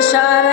shine.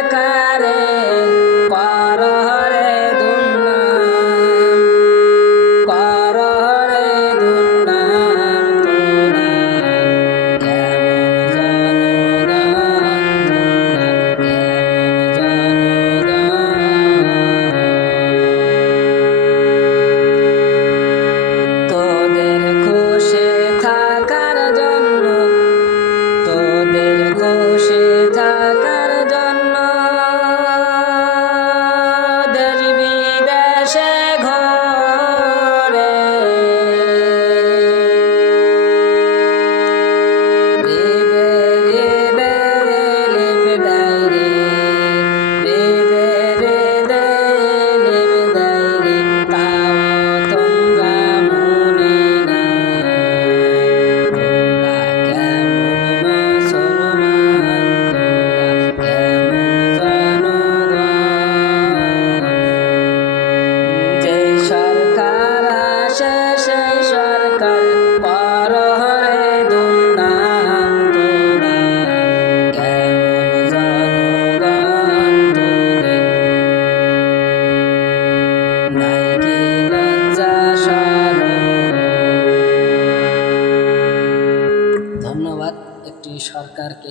cara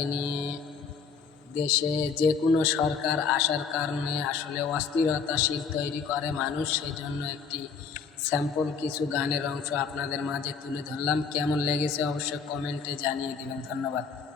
নিয়ে দেশে যে কোনো সরকার আসার কারণে আসলে অস্থিরতাশীল তৈরি করে মানুষ সেই জন্য একটি স্যাম্পল কিছু গানের অংশ আপনাদের মাঝে তুলে ধরলাম। কেমন লেগেছে অবশ্যই কমেন্টে জানিয়ে দেবেন। ধন্যবাদ।